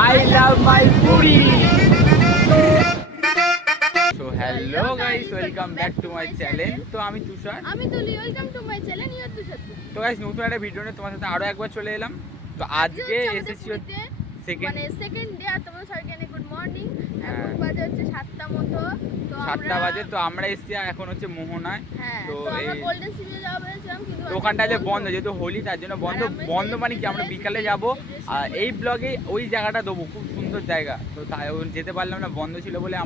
I love my puri. So hello guys, welcome back to my channel. তো আমি তুষার, আমি Tuli, welcome to my channel your Tushar. তো guys নতুন একটা ভিডিও নিয়ে তোমার সাথে আরো একবার চলে এলাম। তো আজকে এসেছি সেকেন্ড ডে, আর তোমাদের সবাইকে অনেক গুড মর্নিং। এখন বাজে হচ্ছে 7টা মতো। তো 7টা বাজে। তো আমরা এসেছি এখন হচ্ছে মোহনায়। তো আমরা গোল্ডেন সিটিতে যাওয়া বলেছিলাম, কিন্তু দোকানটা যে বন্ধ, যেহেতু হোলি তার জন্য বন্ধ। বন্ধ মানে কি, আমরা বিকালে যাব। আর এই ব্লগে ওই জায়গাটা দেবো, খুব সুন্দর জায়গা। তো তাই যেতে পারলাম না, বন্ধ ছিল বলে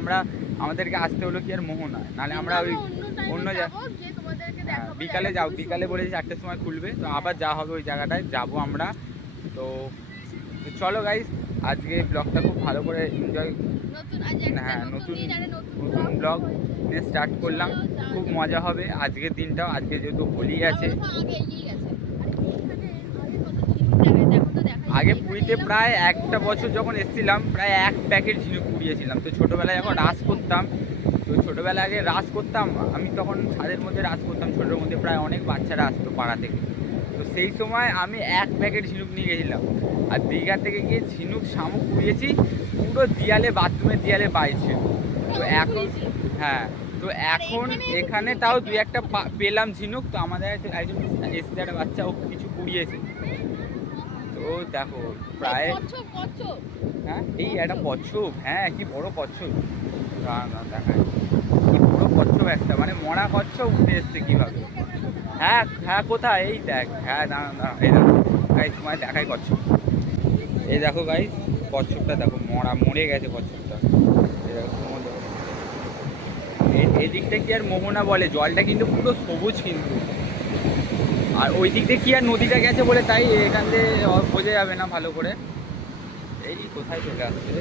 আমাদেরকে আসতে হলো কি আর মোহনায়, নাহলে আমরা ওই অন্য বিকালে যাও, বিকালে বলেছি 4টের সময় খুলবে। তো আবার যা হবে ওই জায়গাটায় যাবো আমরা। তো চলো গাইস, আজকে ব্লগটা খুব ভালো করে এনজয়, নতুন ব্লগ নিয়ে স্টার্ট করলাম। খুব মজা হবে আজকের দিনটাও। আজকে যেহেতু হোলি আছে। আগে পুরীতে প্রায় একটা বছর যখন এসেছিলাম, প্রায় 1 প্যাকেট ঝিনুক কুড়িয়েছিলাম। তো ছোটোবেলায় যখন রাস করতাম, তো ছোটোবেলায় আগে রাস করতাম আমি, তখন ছাদের মধ্যে রাস করতাম ছোটোর মধ্যে, প্রায় অনেক বাচ্চারা আসতো পাড়া থেকে। তো সেই সময় আমি 1 প্যাকেট ঝিনুক নিয়ে গেছিলাম। আর দীঘা থেকে গিয়ে ঝিনুক শামুক কুড়িয়েছি, পুরো দেয়ালে, বাথরুমের দেয়ালে বাইছিল। তো এখন তো এখন এখানে তাও 2-1টা পেলাম ঝিনুক। তো আমাদের একজন এসছে একটা বাচ্চা, ও কিছু কুড়িয়েছে। তো দেখো প্রায় এই একটা কচ্ছপ, কি বড় কচ্ছপ, না দেখায় কি বড় কচ্ছপ একটা, মানে মরা কচ্ছপ উঠে এসছে কিভাবে। কোথায়, এই দেখ, না এই দেখো গাইস, তোমায় দেখাই কচ্ছপ। এই দেখো গাইস, কচ্ছপটা দেখো, মরে গেছে কচ্ছপটা। এই দিকটা কি আর মোহনা বলে, জলটা কিন্তু পুরো সবুজ কিন্তু। আর ওই দিক দিয়ে কি আর নদীটা গেছে বলে, তাই এখান থেকে বোঝা যাবে না ভালো করে। এই কোথায় চলে আসছে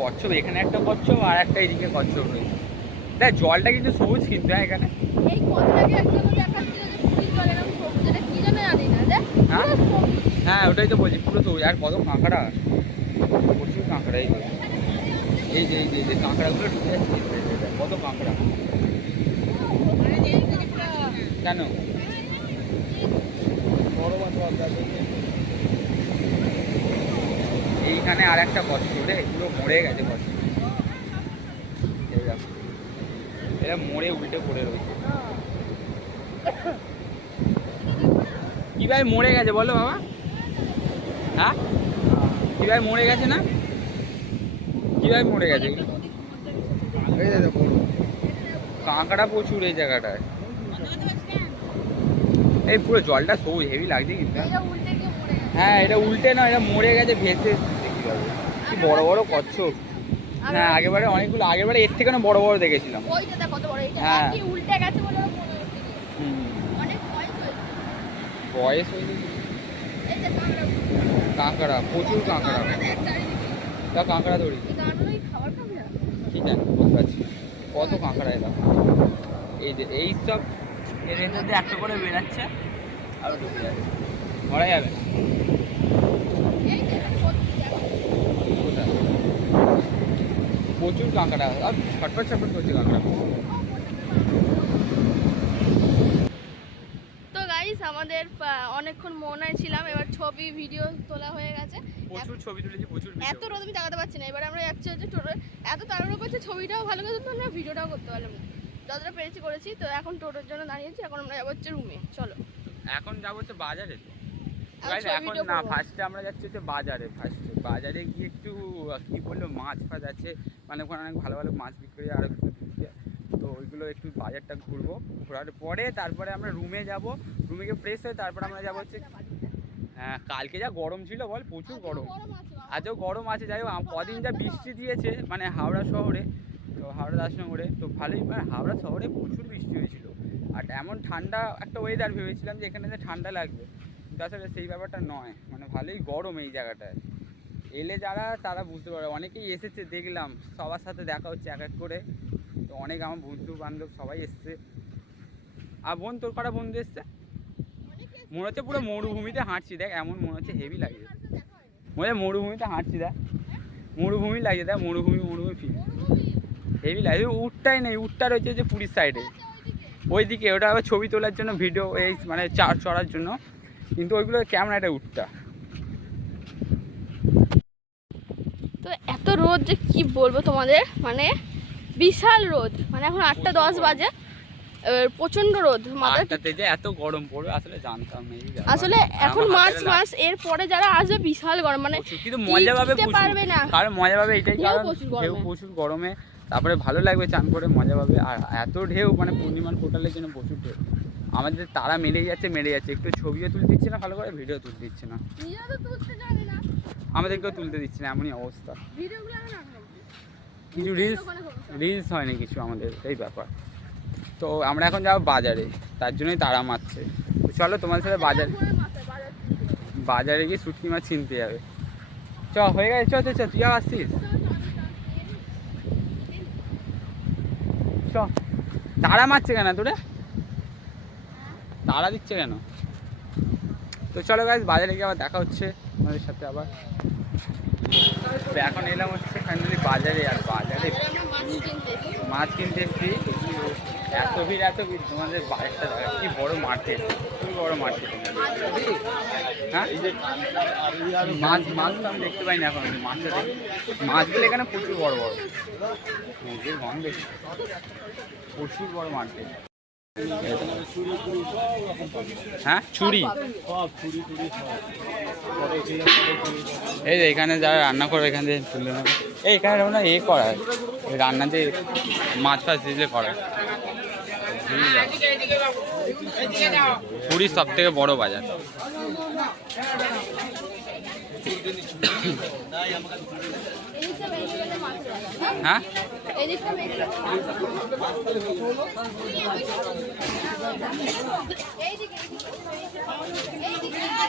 কচ্ছপ, এখানে একটা কচ্ছপ আর একটা এইদিকে কচ্ছপ রয়েছে। দেখ জলটা কিন্তু সবুজ কিন্তু, এখানে ওটাই তো বলছি, পুরো সবুজ। আর কত কাঁকড়া, প্রচুর কাঁকড়া। এই যে কাঁকড়াগুলো ঢুকে যাচ্ছে, কত কাঁকড়া। কেন এইখানে আর একটা কচ্ছপ রে, পুরো মরে গেছে কচ্ছপ। এরা মরে উল্টে পড়ে রয়েছে। কিভাবে মরে গেছে বলো বাবা? কিভাবে মরে গেছে, না কিভাবে মরে গেছে? কাঁকড়া প্রচুর এই জায়গাটায়। এই পুরো জলটা সবুজ, হেভি লাগছে কিন্তু। এটা উল্টে না, এটা মরে গেছে ভেসে কিভাবে। কি বড় বড় কচ্ছপ। আগেরবারে এর থেকে না বড় বড় দেখেছিলাম। বয়স হয়েছে কাঁকড়া, প্রচুর কাঁকড়া। তা কাঁকড়া ধরি ঠিক আছে, বুঝতে পারছি কত কাঁকড়া। এরা এই যে এইসব এর মধ্যে একটা করে বেরাচ্ছে আর ঢুকে যাচ্ছে, ধরা যাবে না। প্রচুর কাঁকড়া, আর ছটফট ছটফট করছে কাঁকড়া। তো গাইস, আমাদের অনেকক্ষণ মোহনায় ছিলাম, এবার ছবি ভিডিও তোলা হয়ে গেছে। প্রচুর ছবি তুলেছি, প্রচুর এত রোদ আমি দেখাতে পারছি না। এবার আমরা যাচ্ছি হচ্ছে টোটো, এত তাড়াহুড়ো করছে, ছবিটাও ভালো করে তুলতে পারলাম, ভিডিওটাও করতে পারলাম না। যতটা পেরেছি করেছি। তো এখন টোটোর জন্য দাঁড়িয়েছি, এখন আমরা যাবো হচ্ছে রুমে। চলো এখন যাবো হচ্ছে বাজারে। এখন না, ফার্স্টে আমরা যাচ্ছি হচ্ছে বাজারে গিয়ে একটু কি বললো, মাছ ফাছ আছে, মানে ওখানে অনেক ভালো ভালো মাছ বিক্রি হয়। আর তো ওইগুলো একটু বাজারটা ঘুরবো, ঘোরার পরে তারপরে আমরা রুমে যাব। রুমে গিয়ে ফ্রেশ হয়ে তারপরে আমরা যাবো হচ্ছে, কালকে যা গরম ছিল বল, প্রচুর গরম। আজও গরম আছে। যাই হোক, কদিন যা বৃষ্টি দিয়েছে মানে হাওড়া শহরে, তো হাওড়া দাসনগরে তো ভালোই, মানে হাওড়া শহরে প্রচুর বৃষ্টি হয়েছিল। আর এমন ঠান্ডা একটা ওয়েদার, ভেবেছিলাম যে এখানে ঠান্ডা লাগবে, তাছাড়া সেই ব্যাপারটা নয়। মানে ভালোই গরম এই জায়গাটায়। এলে যারা তারা বুঝতে পারে, অনেকেই এসেছে দেখলাম, সবার সাথে দেখা হচ্ছে এক এক করে। তো অনেক আমার বন্ধু বান্ধব সবাই এসছে। আর বোন, তোর কটা বন্ধু এসছে? মনে হচ্ছে পুরো মরুভূমিতে হাঁটছি, দেখ এমন মনে হচ্ছে, হেভি লাগে। মনে মরুভূমিতে হাঁটছি, দেখ মরুভূমি লাগে, দেখ মরুভূমি ফিল হেভি লাগে। উটটাই নেই, উটটা রয়েছে যে পুরীর সাইডে ওইদিকে, ওটা আবার ছবি তোলার জন্য, ভিডিও এই মানে চড়ার জন্য, কিন্তু ওইগুলো কেমন একটা উটটা। তো এত রোদ যে কি বলবো তোমাদের, মানে বিশাল রোদ, মানে এখন 8:10 বাজে, প্রচন্ড রোদ। মাথাতে যে এত গরম পড়বে আসলে জানতাম না। আসলে এখন মার্চ মাস, এর পরে যারা আসবে বিশাল গরম, মানে কিন্তু মজা পাবে পারবে না। কারণ মজা পাবে এটাই, কারণ ঢেউ গরমে প্রচুর গরমে, তারপরে ভালো লাগবে চান করে, মজা পাবে। আর এত ঢেউ, মানে পূর্ণিমার পোর্টালের জন্য প্রচুর ঢেউ, আমাদের তারা মেরে যাচ্ছে। একটু ছবিও তুলতে দিচ্ছে না ভালো করে, ভিডিও তুলতে দিচ্ছে না, আমাদেরকেও তুলতে দিচ্ছে না, এমনই অবস্থা। কিছু রিলস হয়নি কিছু, আমাদের এই ব্যাপার। তো আমরা এখন যাবো বাজারে, তার জন্যই তারা মারছে। তো চলো তোমাদের সাথে বাজারে গিয়ে শুটকি মাছ চিনতে যাবে। চ হয়ে গেছে, চ চ তুই আসছিস, চ। তারা মারছে কেন তোরে, তারা দিচ্ছে কেন? তো চলো গাইস, বাজারে গিয়ে আবার দেখা হচ্ছে আমাদের সাথে আবার। তো এখন এলাম হচ্ছে ফাইনালি বাজারে, আর বাজারে মাছ কিনতে এসেছি। এত ভিড় তোমাদের বাজারটা কি বড় মার্কেট, খুবই বড় মার্কেট। হ্যাঁ মাছ তো আমি দেখতে পাই না এখন, মাছগুলো এখানে প্রচুর বড় বড়, প্রচুর বড় মার্কেট। হ্যাঁ ছুরি, এই যে এখানে যারা রান্না করে এখান থেকে তুলে নেবে। এখানে না করা হয়, রান্না দিয়ে মাছ ফাছ দিলে করা। পুরীর সব থেকে বড় বাজার। হ্যাঁ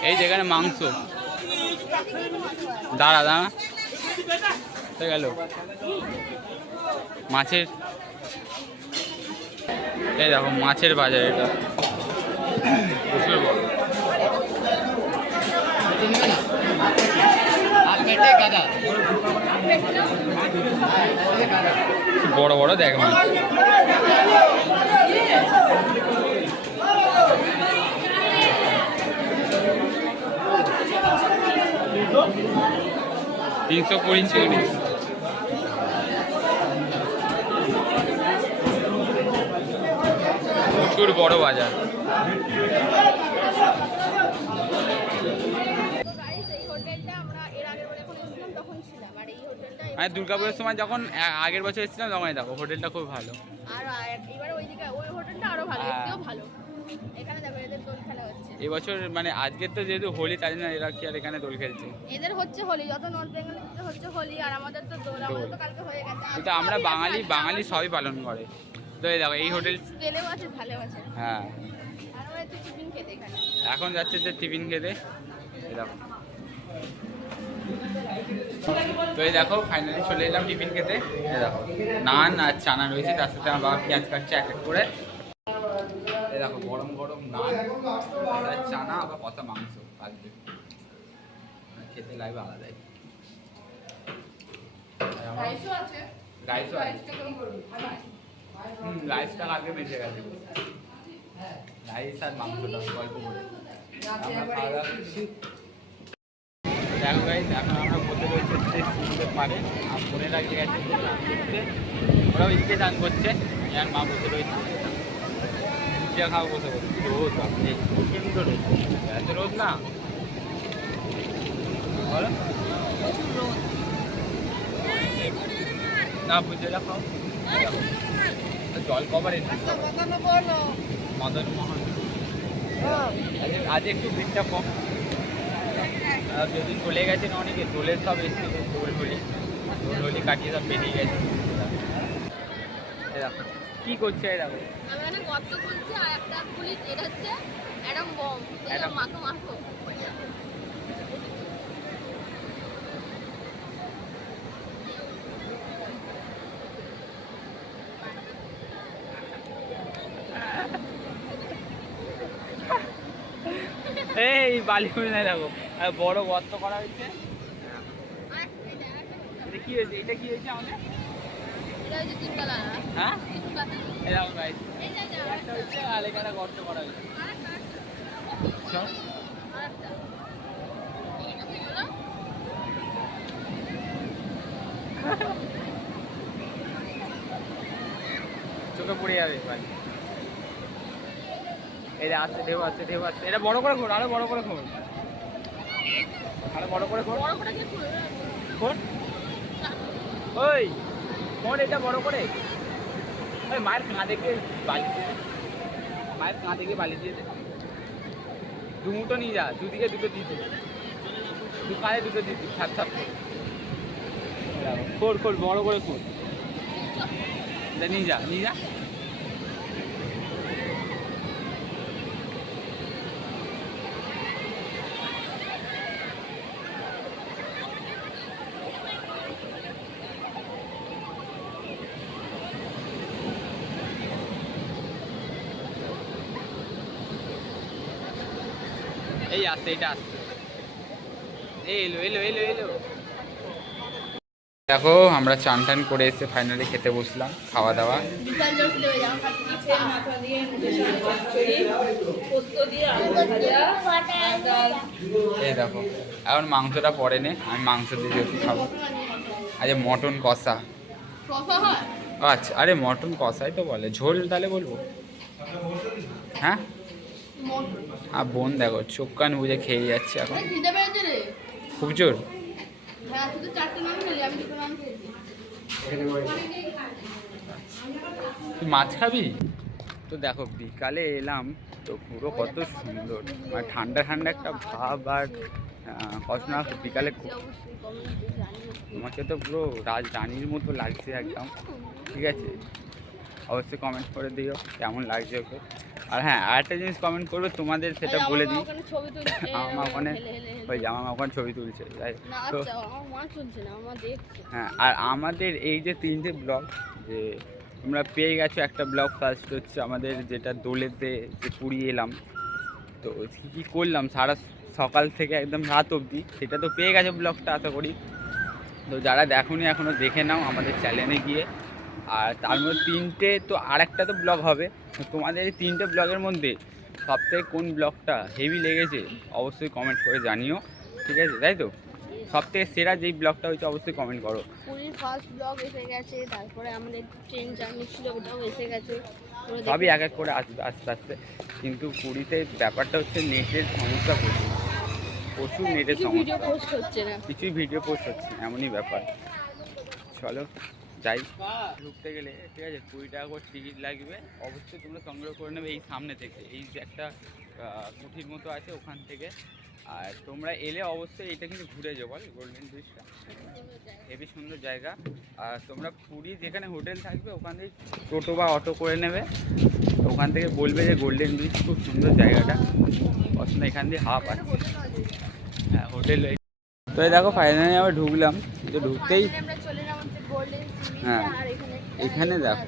এই যেখানে মাংস, দাঁড়া গেল মাছের, এই দেখো মাছের বাজার, এটা প্রচুর বড়। বড় বড় দেখ মাছ, $320 চিংড়ি। প্রচুর বড় বাজার। আমি দুর্গাপুরের সময় যখন আগের বছর এসেছিলাম তখন দেখো হোটেলটা খুব ভালো, আর এবার ওই হোটেলটা আরো ভালো, এটাও ভালো। এখানে দেখো এদের দোল খেলা হচ্ছে এবছর, মানে আজকের তো যেহেতু হোলি, তাই জন্য এরা কি আর এখানে দোল খেলছে। এদের হচ্ছে হোলি, যত নর্থ বেঙ্গলে হচ্ছে হোলি, আর আমাদের তো দোল, আমাদের তো কালকে হয়ে গেছে। কিন্তু আমরা বাঙালি সবই পালন করে। তো এই দেখো এই হোটেল তেলেও আছে, ভালো আছে। হ্যাঁ, আর আমরা একটু টিফিন খেতে এখানে এখন যাচ্ছে যে টিফিন খেতে। এই দেখো, তো এই দেখো ফাইনালি চলে এলাম টিফিন খেতে। এই দেখো নান আর চানা রয়েছে, তার সাথে আমার বাবা পেঁয়াজ কাটছে এক এক করে। এই দেখো গরম গরম নান, চানা, আবার কষা মাংস আসবে, খেতে লাগবে আলাদাই। রাইসও আছে, রাইসটা আগে বেঁচে গেছে, রাইস আর মাংসটা গল্প করে আমরা খাওয়া দাওয়া করছি। দেখো গাইস, এখন আমরা বসে রয়েছে সমুদ্রের পাড়ে, আর বোনেরা গিয়ে গেছে স্নান করতে, ওরাও ইচ্ছে স্নান করছে, আর মা বসে রয়েছে ভুজিয়া খাওয়া বসে বসে। রোদ আপনি প্রচণ্ড রোদ, এত রোদ না বলো না, ভুজিয়াটা খাও, জল কভার মদন মোহন। আজ একটু ভিড়টা কম, যদি চলে গেছেন অনেকে, দোলের সব এসছে, দোল হোলি কাটিয়ে সব বেরিয়ে গেছে। দেখো কি করছে, দেখো এই বালি করে নাই, দেখো বড় গর্ত করা হয়েছে। কি হয়েছে, এটা কি হয়েছে আমাদের? হ্যাঁ এরকম গাইস, একটা হচ্ছে আর এখানে গর্ত করা হয়েছে। চোখে পড়ে যাবে ভাই। এই যে আসছে ঢেউ আসছে ঢেউ আসছে, এটা বড় করে খোল, আরো বড় করে খোল, আরো বড় করে খোল, খোল ওই খোল, এটা বড় করে। ওই মায়ের কাঁধে গিয়ে বালি দিয়ে দে, মায়ের কাঁধে গিয়ে বালি দিয়ে দে। দু মুঠো নিয়ে যা, দুদিকে দুটো দিতে, দু কাঁধে দুটো দিতে, ছাপ ছাপ করে খোল খোল, বড় করে খোল, নিয়ে যা নিয়ে যা। এই আসছে, এটা আসছে, এলো এলো এলো এলো। দেখো আমরা চান টান করে এসে ফাইনালি খেতে বসলাম, খাওয়া দাওয়া। এই দেখো এখন মাংসটা পরে নে, আমি মাংস দিয়ে একটু খাবো। আরে মটন কষা, আচ্ছা আরে মটন কষাই তো বলে, ঝোল তাহলে বলবো? হ্যাঁ আর বোন দেখো চোখ কান বুঝে খেয়ে যাচ্ছে এখন, খুব জোর। তুই মাছ খাবি? তো দেখো বিকালে এলাম তো পুরো কত সুন্দর, মানে ঠান্ডা ঠান্ডা একটা ভাব, আর কত না বিকালে তোমাকে তো পুরো রাজধানীর মতো লাগছে একদম, ঠিক আছে? অবশ্যই কমেন্ট করে দিও কেমন লাগছে ওকে। আর হ্যাঁ আরেকটা জিনিস কমেন্ট করবে তোমাদের, সেটা বলে দিই। আমার ওখানে ওই যে আমার ওখানে ছবি তুলছে, তাই তো হ্যাঁ। আর আমাদের এই যে 3টে ব্লগ যে তোমরা পেয়ে গেছো, একটা ব্লগ ফার্স্ট হচ্ছে আমাদের যেটা দোলেতে যে পুরী এলাম, তো কী কী করলাম সারা সকাল থেকে একদম রাত অবধি, সেটা তো পেয়ে গেছো ব্লগটা আশা করি। তো যারা দেখোনি এখনও দেখে নাও আমাদের চ্যানেলে গিয়ে। আর তার মধ্যে 3টে তো আর একটা তো ব্লগ হবে, তোমাদের এই 3টে ব্লগের মধ্যে সবথেকে কোন ব্লগটা হেভি লেগেছে অবশ্যই কমেন্ট করে জানিও, ঠিক আছে? তাই তো সবথেকে সেরা যেই ব্লগটা হয়েছে অবশ্যই কমেন্ট করো। পুরীর ফার্স্ট ব্লগ এসে গেছে, তারপরে আমাদের ট্রেন জার্নি ছিল ওটাও এসে গেছে, সবই এক এক করে আসবে আস্তে আস্তে। কিন্তু পুরীতে ব্যাপারটা হচ্ছে নেটের সমস্যা, প্রচুর নেটের সমস্যা, কিছুই ভিডিও পোস্ট হচ্ছে না, এমনই ব্যাপার। চলো যাই, ঢুকতে গেলে ঠিক আছে 20 টাকা করে টিকিট লাগবে, অবশ্যই তোমরা সংগ্রহ করে নেবে এই সামনে থেকে, এই যে একটা কুঠির মতো আছে ওখান থেকে। আর তোমরা এলে অবশ্যই এটা কিন্তু ঘুরে যাও, বল গোল্ডেন ব্রিজটা হেবি সুন্দর জায়গা। আর তোমরা পুরী যেখানে হোটেল থাকবে ওখান থেকে টোটো বা অটো করে নেবে, ওখান থেকে বলবে যে গোল্ডেন ব্রিজ খুব সুন্দর জায়গাটা, অসুবিধা এখান দিয়ে হাফ আছে, হ্যাঁ হোটেল। তো এই দেখো ফাইনালি আবার ঢুকলাম, তো ঢুকতেই হ্যাঁ এখানে দেখো,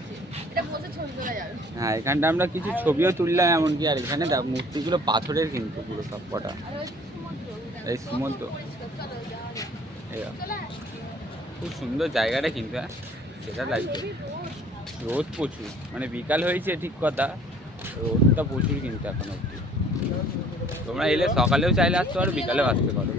হ্যাঁ এখানটা আমরা কিছু ছবিও তুললাম এমনকি। আর এখানে দেখো মূর্তিগুলো পাথরের কিন্তু পুরো সব কটা, এই সমুদ্র, খুব সুন্দর জায়গাটা কিন্তু, হ্যাঁ সেটা লাগবে। রোদ প্রচুর, মানে বিকাল হয়েছে ঠিক কথা, রোদটা প্রচুর কিন্তু এখন অবধি। তোমরা এলে সকালেও চাইলে আসতে পারো, বিকালেও আসতে পারো।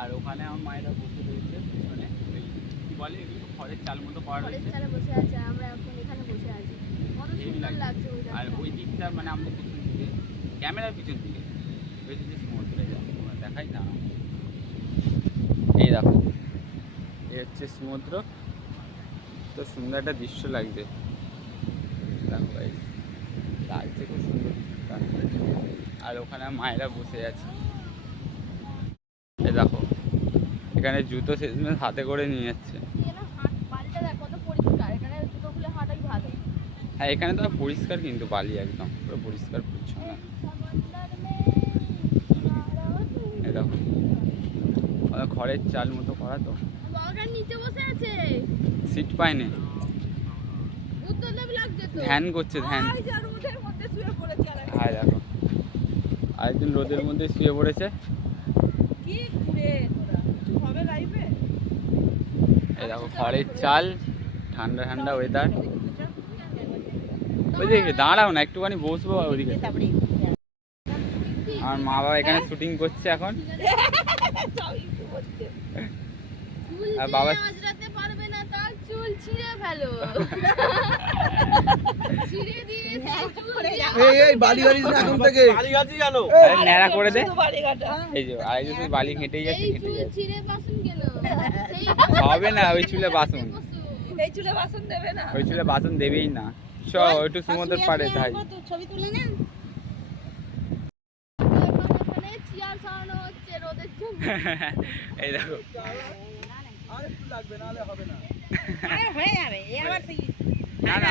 আর ওখানে আমার মায়েরা বসে রয়েছে, মানে কি বলে এগুলো খড়ের চাল মতো করা রয়েছে, বসে আছে, আমরা এখন এখানে বসে আছি, কত সুন্দর লাগছে। আর ওই দিকটা মানে আমাদের পিছন দিকে, ক্যামেরার পিছন দিকে ওই দিকে সমুদ্রে তোমরা দেখাই না, এই দেখো এই হচ্ছে সমুদ্র, তো সুন্দর একটা দৃশ্য লাগবে, দেখো ভাই লাগছে খুব সুন্দর। আর ওখানে মায়েরা বসে আছে, এই দেখো এখানে জুতো সেজমেন্ট হাতে করে নিয়ে যাচ্ছে। হ্যাঁ এখানে তো পরিষ্কার কিন্তু বালি একদম পুরো পরিষ্কার পরিচ্ছন্ন। এই দেখো খড়ের চাল মতো করা, তো নিচে বসে আছে, সিট পায়নি, ধ্যান করছে ধ্যান। হ্যাঁ দেখো আরেকদিন রোদের মধ্যে শুয়ে পড়েছে, এই দেখো খড়ের চাল, ঠান্ডা ঠান্ডা ওয়েদার, বুঝলি দাঁড়াও না একটুখানি বসবো ওদিকে। আমার মা বাবা এখানে শুটিং করছে এখন। আর বাবা আজরাতে পারবে না, তার চুল ছিঁড়ে ফেলো। ছিঁড়ে দিয়ে সেই চুল দিয়ে এই বালি গাড়িস না এখন থেকে। বালি গাছি কেন? আরে ন্যাড়া করে দে। এই যে আর এই যে বালি হেঁটেই যাচ্ছে এই হেঁটেই চুল যাচ্ছে। ছিঁড়ে বাসন কেন? সেই হবে না ওই চুলে বাসন, এই চুলে বাসন দেবে না। ওই চুলে বাসন দেবেই না। চ একটু সুমোদের পারে তাই। ছবি তুলে না। এখানে চেয়ার সারানো হচ্ছে রোদের জন্য। এই দেখো আর একটু লাগবে না হলে হবে না। আরে হয়ে যাবে। এই আবার সেই না না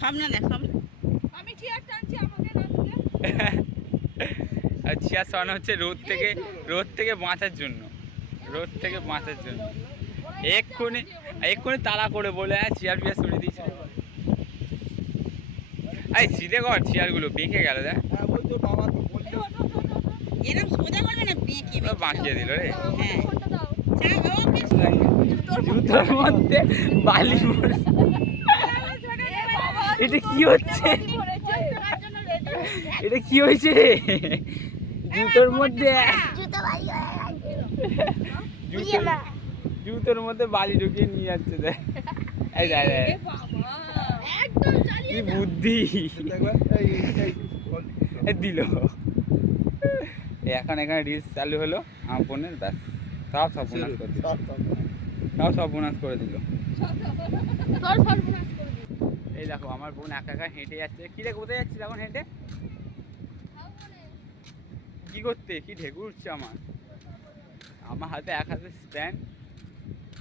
সামনে না সামনে। আমি চেয়ার টানছি আমাকে না তুলে। আর চেয়ার সরানো হচ্ছে রোদ থেকে বাঁচার জন্য, রোদ থেকে বাঁচার জন্য। এক্ষুনি তাড়া করে বলে চেয়ার ফিয়ার সরিয়ে দিয়েছে। এই সিধে কর চেয়ারগুলো বেঁকে গেল দেখ। হ্যাঁ ওই তো বাবা তো বললো। এরকম সোজা করবে না বেঁকে বেঁকে। বাঁকিয়ে দিল রে। হ্যাঁ। ফোনটা দাও। চা ওকে। জুতোর মধ্যে বালি পড়ছে। এটা কি হচ্ছে? এটা কি হয়েছে রে? জুতোর মধ্যে জুতোর মধ্যে বালি ঢুকিয়ে নিয়ে যাচ্ছে দেখ। এই দেখ দেখ। একদম কি চালিয়ে বুদ্ধি দেখবে এই দিল। এখন এখানে রিলস চালু হলো আমার বোনের, ব্যাস সব সর্বনাশ করে দিল, সব সর্বনাশ করে দিল। তোর সর্বনাশ করে দিই। এই দেখো আমার বোন একা একা হেঁটে যাচ্ছে। কি রে কোথায় যাচ্ছিস এখন হেঁটে? কি করতে? কি ঢেকুর উঠছে আমার হাতে এক হাতে স্ট্যান্ড,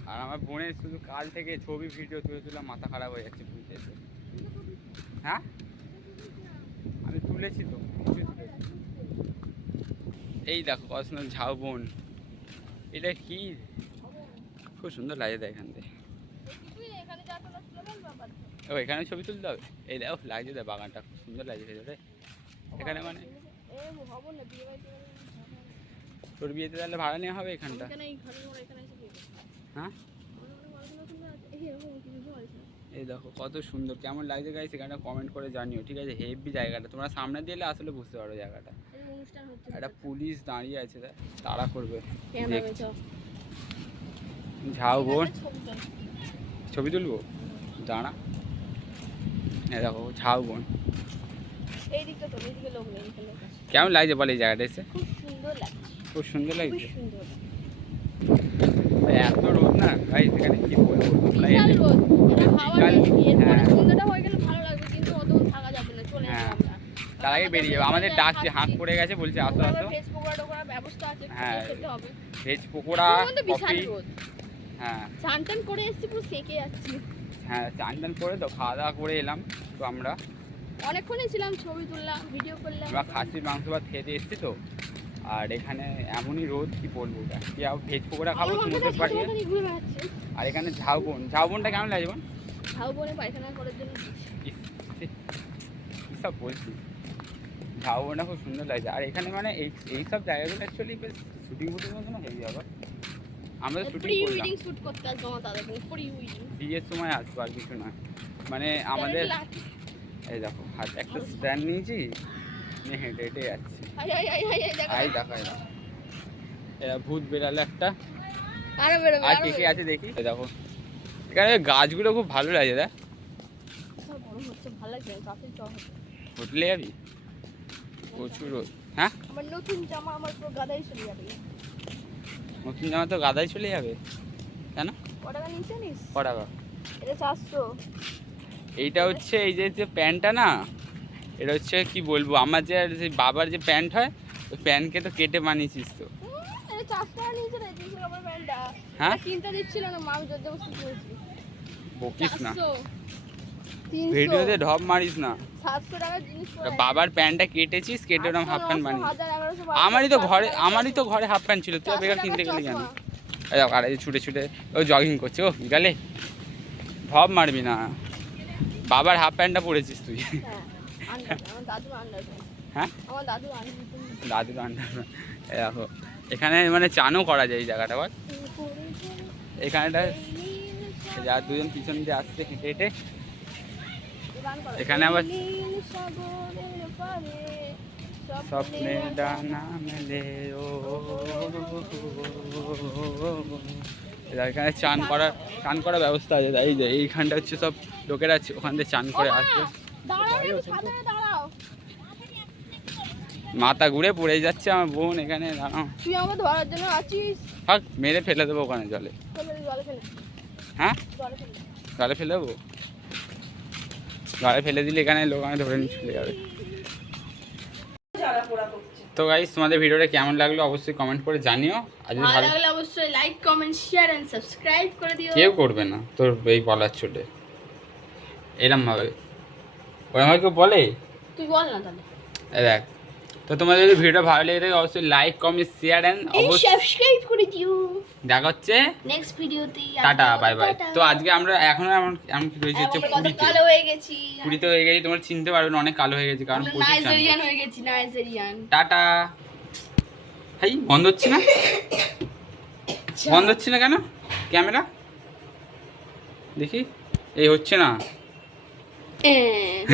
আর আমার বোনের শুধু কাল থেকে ছবি ভিডিও তুলে তুলে মাথা খারাপ হয়ে যাচ্ছে বুঝতেছে। হ্যাঁ আমি তুলেছি তো কিছু তুলেছি। এই দেখো কত সুন্দর ঝাউবন। এটা কি খুব সুন্দর লাগে দেখ এখান থেকে। তুই এখানে যা তোলা তুলে বল বাবা। ও এখানে ছবি তুলতে হবে। এই দেখো লাগছে দেখ বাগানটা খুব সুন্দর লাগছে ভেতরে। এখানে মানে এ হবো না বিয়ে বাড়িতে তোর বিয়েতে তাহলে ভাড়া নেওয়া হবে এখানটা। এখানে এই ঘরে ওরা এখানে এসে বিয়ে করবে। হ্যাঁ এই এরকম কিছু বলছে। এই দেখো কত সুন্দর, কেমন লাগছে গাইস এখানটা কমেন্ট করে জানিও ঠিক আছে। হেভি জায়গাটা, তোমরা সামনে দিয়ে এলে আসলে বুঝতে পারো জায়গাটা। এই অনুষ্ঠান হচ্ছে। একটা পুলিশ দাঁড়িয়ে আছে দেখ, তাড়া করবে। ক্যামেরা বেচো। ঝাউবন ছবি তুলবো দাঁড়া। এই দেখো ঝাউবন এই দিকটা তো এইদিকে লোক নেই, এখানে লোক আছে। কেমন লাগছে বলে এই জায়গাটা এসে? খুব সুন্দর লাগছে, খুব সুন্দর খুব লাগছে। সুন্দর। এত রোদ না গাইস এখানে কি বলবো তোমরা বিশাল এলে। রোদ, এটা হাওয়া বিশাল, নেই। এরপরে হ্যাঁ। সন্ধ্যাটা হয়ে গেলে ভালো লাগবে, কিন্তু অতক্ষণ থাকা যাবে না, চলে হ্যাঁ। যাবো আমরা। তার আগে বেরিয়ে যাবো। আমাদের ডাকছে, হাঁক পড়ে গেছে, বলছে আসো আসো। ভেজ পকোড়া টোকোড়া ব্যবস্থা আছে, হ্যাঁ। খেতে হবে। ভেজ পকোড়া, এখন তো বিশাল কফি। রোদ। হ্যাঁ স্নান টান করে এসেছি, পুরো সেকে যাচ্ছি। হ্যাঁ চান টান করে তো খাওয়া দাওয়া করে এলাম। তো আমরা অনেকক্ষণই ছিলাম, ছবি তুললাম, ভিডিও করলাম। আমরা খাসির মাংস ভাত খেতে এসেছি তো। আর এখানে এমনই রোদ কি বলবো, কি আর ভেজ পকোড়া খাবো আমার সমুদ্রের মাথাটা পাড়ে। ছাতাখানি ঘুরে বেড়াচ্ছে। আর এখানে ঝাউবন, ঝাউবনটা কেমন লাগে বোন? ঝাউ বনে পায়খানা করার জন্য দিয়েছি। কী সব বলছি, ঝাউবনটা খুব সুন্দর লাগছে। আর এখানে মানে এই সব জায়গাগুলো অ্যাকচুয়ালি বেশ শুটিং ফুটিং মতো হেভি আবার। আমরা শুটিং প্রি করলাম, ওয়েডিং শুট করতে আসবো আমার দাদা, প্রি ওয়েডিং। বিয়ের সময় আসবো আর কিছু না। মানে আমাদের এই দেখো হাত একটা স্ট্যান্ড নিয়েছি, নিয়ে হেঁটে হেঁটে যাচ্ছি। আই দেখো এরা ভূত বেড়ালে একটা। আরো বেরোবে, আর আরো কে কে বেরোবে। আছে দেখি। এই দেখো এখানে গাছগুলো খুব ভালো লাগে দেখ। সব গরম হচ্ছে, ভালো লাগছে না, কাপড় জ্বর হচ্ছে। হোটেলে যাবি? প্রচুর রোদ। হ্যাঁ আমার নতুন জামা আমার পুরো গাদাই চলে যাবে। নতুন জামা তো গাদাই চলে যাবে কেন? ক টাকা নিচে নিস? ক টাকা? এটা 400। এইটা হচ্ছে এই যে প্যান্টটা না, এটা হচ্ছে কি বলবো, আমার যে বাবার যে প্যান্ট হয় ওই প্যান্টকে তো কেটে বানিয়েছিস তো। এটা 400 টাকা নিচে রে, 300 টাকার প্যান্টটা। হ্যাঁ? কিনতে দিচ্ছিল না, মা জোর জবরদস্তি কিনেছি। বকিস না, 400, 300, ভিডিওতে ঢপ মারিস না। 700 টাকার জিনিস পরে। বাবার প্যান্টটা কেটেছিস, কেটে ওরকম হাফ প্যান্ট বানিয়ে। 1100 আমারই তো ঘরে হাফ প্যান্ট ছিল, তুই বেকার কিনতে গেলি কেন? আর এই ছুটে ছুটে ও জগিং করছে, ও বিকালে ঢপ মারবি না। বাবার হাফ প্যান্টটা পরেছিস তুই। হ্যাঁ, আন্ডার, আমার দাদুর আন্ডার। হ্যাঁ আমার দাদুর আন্ডার। দাদুর আন্ডার। দেখো এখানে মানে চানও করা যায় এই জায়গাটা বল। এখানটা যা দুজন পিছন দিয়ে আসছে হেঁটে হেঁটে। গান করো। এখানে আবার নীল সাগরের পারে স্বপ্নের ডানা মেলে ও এখানে চান করার ব্যবস্থা আছে। এই যে এইখানটা হচ্ছে সব লোকেরা ওখান থেকে চান করে আসবে। দাঁড়াও একটু সামনে দাঁড়াও। মাথা ঘুরে পড়ে যাচ্ছে আমার বোন এখানে। দাঁড়াও, তুই আমাকে ধরার জন্য আছিস? থাক, মেরে ফেলে দেবো ওখানে জলে। জলে ফেলে হ্যাঁ, জলে ফেলে। জলে ফেলে দেবো? জলে ফেলে দিলে এখানে লোক ধরে নিয়ে চলে যাবে। তো গাইস, তোমাদের ভিডিওটা কেমন লাগলো অবশ্যই কমেন্ট করে জানিও। আর যদি ভালো ভালো লাগলে অবশ্যই like comment share and subscribe করে দিও। কেউ করবে না তোর এই বলার ছোটে এরম ভাবে, ওরম ভাবে কেউ বলে? তুই বল না তাহলে। এই দেখ, তো তোমাদের যদি ভিডিওটা ভালো লেগে থাকে অবশ্যই লাইক কমেন্ট শেয়ার এন্ড অবশ্যই সাবস্ক্রাইব করে দিও। দেখা হচ্ছে নেক্সট ভিডিওতে। Tata, bye bye. তো আজকে আমরা এখন এমন কি রয়েছে হচ্ছে পুরীতে। কালো হয়ে গেছি। পুরীতে হয়ে গেছি, তোমরা চিনতে পারবে না, অনেক কালো হয়ে গেছি কারণ প্রচুর চান নাইজেরিয়ান করেছি। হয়ে গেছি, নাইজেরিয়ান। টাটা। ভাই বন্ধ হচ্ছে না, বন্ধ হচ্ছে না কেন ক্যামেরা? দেখি, এই হচ্ছে না।